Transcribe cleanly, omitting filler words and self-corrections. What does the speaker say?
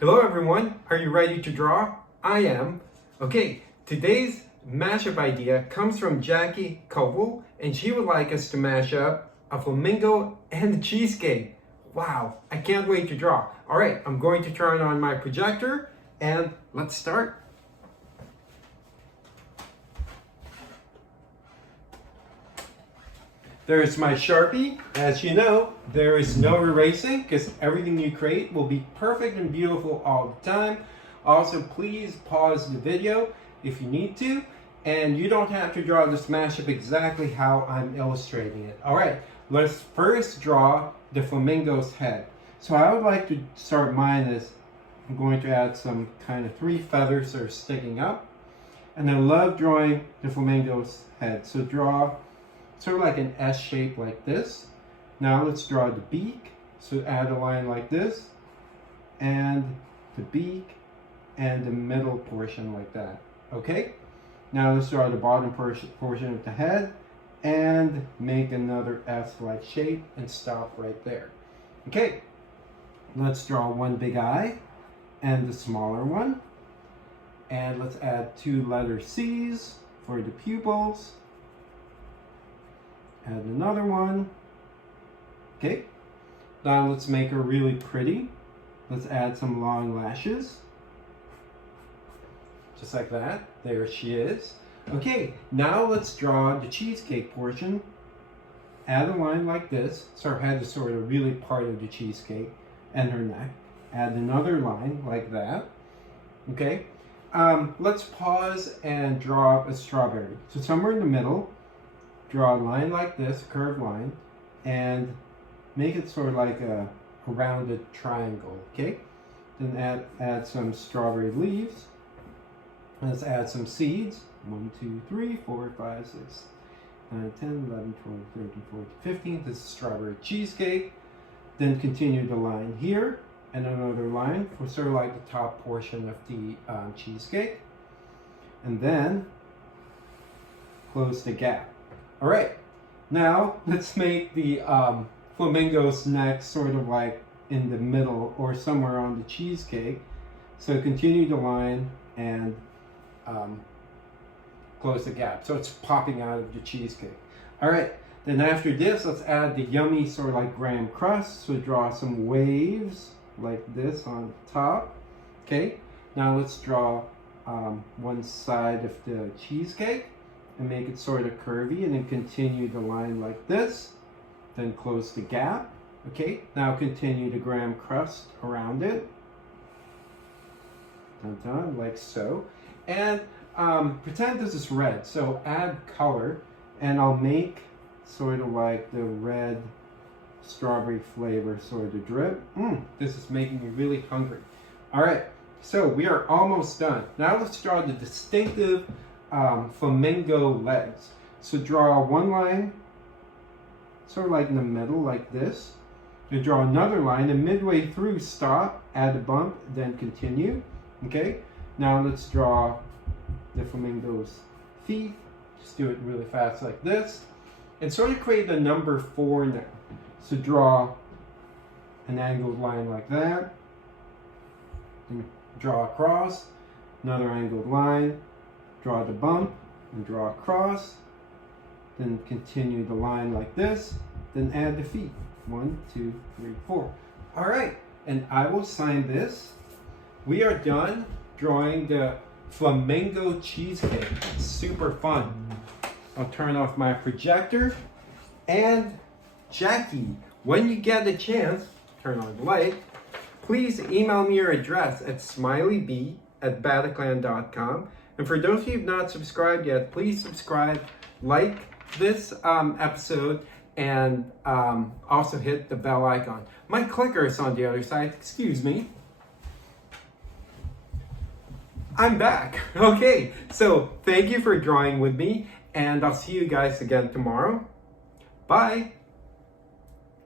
Hello everyone, are you ready to draw? I am. Okay, today's mashup idea comes from Jackie Covel, and she would like us to mash up a flamingo and a cheesecake. Wow, I can't wait to draw. Alright, I'm going to turn on my projector and let's start. There's my Sharpie. As you know, there is no erasing because everything you create will be perfect and beautiful all the time. Also, please pause the video if you need to, and you don't have to draw this mashup exactly how I'm illustrating it. All right, let's first draw the flamingo's head. So I would like to start mine as I'm going to add some kind of 3 feathers that are sticking up. And I love drawing the flamingo's head. So draw sort of like an S shape like this. Now let's draw the beak. So add a line like this, and the beak, and the middle portion like that. Okay? Now let's draw the bottom portion of the head, and make another S-like shape, and stop right there. Okay, let's draw one big eye, and the smaller one. And let's add 2 letter C's for the pupils. Add another one. Okay, now let's make her really pretty. Let's add some long lashes. Just like that. There she is. Okay, now let's draw the cheesecake portion. Add a line like this, so her head is sort of really part of the cheesecake, and her neck. Add another line like that. Okay, let's pause and draw a strawberry. So somewhere in the middle, draw a line like this, a curved line, and make it sort of like a rounded triangle, okay? Then add some strawberry leaves. Let's add some seeds. 1, 2, 3, 4, 5, 6, 9, 10, 11, 12, 13, 14, 15. This is strawberry cheesecake. Then continue the line here, and another line for sort of like the top portion of the cheesecake. And then close the gap. All right, now let's make the flamingo's neck sort of like in the middle or somewhere on the cheesecake. So continue the line and close the gap. So it's popping out of the cheesecake. All right, then after this, let's add the yummy sort of like graham crust. So draw some waves like this on top. Okay, now let's draw one side of the cheesecake and make it sort of curvy, and then continue the line like this, then close the gap. Okay, now continue the graham crust around it, dun, dun, like so, and pretend this is red, so add color, and I'll make sort of like the red strawberry flavor sort of drip. This is making me really hungry. All right, so we are almost done. Now let's draw the distinctive flamingo legs. So draw one line sort of like in the middle like this. You draw another line, and midway through stop, add a bump, then continue. Okay, now let's draw the flamingo's feet. Just do it really fast like this, and sort of create the number 4 now. So draw an angled line like that, and draw across, another angled line, draw the bump, and draw across, then continue the line like this, then add the feet. 1, 2, 3, 4. All right, and I will sign this. We are done drawing the flamingo cheesecake. It's super fun. I'll turn off my projector. And Jackie, when you get a chance, turn on the light, please email me your address at smileyb@bataclan.com. And for those of you who have not subscribed yet, please subscribe, like this episode, and also hit the bell icon. My clicker is on the other side, excuse me. I'm back. Okay, so thank you for drawing with me, and I'll see you guys again tomorrow. Bye.